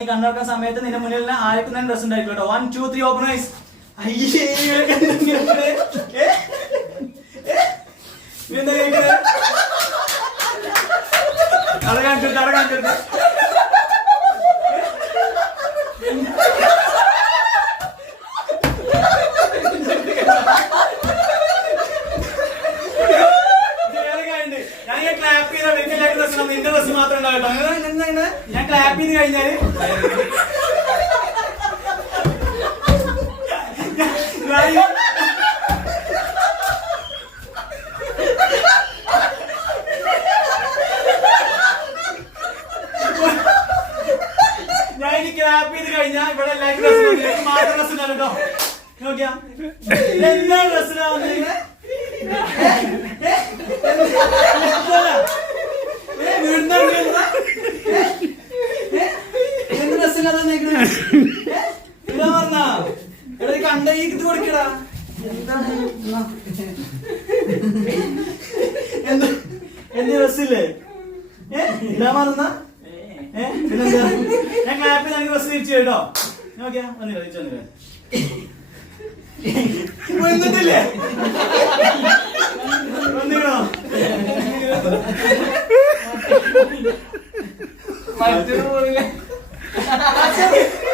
കണ്ണുറക്കുന്ന സമയത്ത് നിന്റെ മുന്നിൽ ആർക്കും തന്നെ ഡ്രസ് ഉണ്ടായിരിക്കും കേട്ടോ. 1 2 3 ഓപ്പൺ ഐസ്. അട കാണിച്ചെടുത്ത് ഞാൻ ക്ലാപ്പ് ചെയ്ത നിന്റെ ഡ്രസ് മാത്രം ഉണ്ടാകട്ടോ. ഞാൻ ക്ലാപ്പ് ചെയ്ത് കഴിഞ്ഞാല് ഞാൻ ഇനി ക്ലാപ്പ് ചെയ്ത് കഴിഞ്ഞാൽ ഇവിടെ എല്ലാവർക്കും ഡ്രസ് മാത്രം ഡ്രസ് ഉണ്ടാവും കേട്ടോ. നോക്കിയാ എല്ലാ ഡ്രസ്സിനാവുന്ന കണ്ട ഈ ഇത് കൊടുക്കടാ. എന്റെ ഡ്രസ്സില്ലേ ഇടാൻ മറന്ന പിന്നെന്താ ഞാൻ ക്ലാപ്പിൽ എനിക്ക് ഡ്രസ് തിരിച്ചു കേട്ടോ. നോക്കിയാ വന്നില്ല തിരിച്ചു വന്നില്ല എന്നിട്ടില്ലേ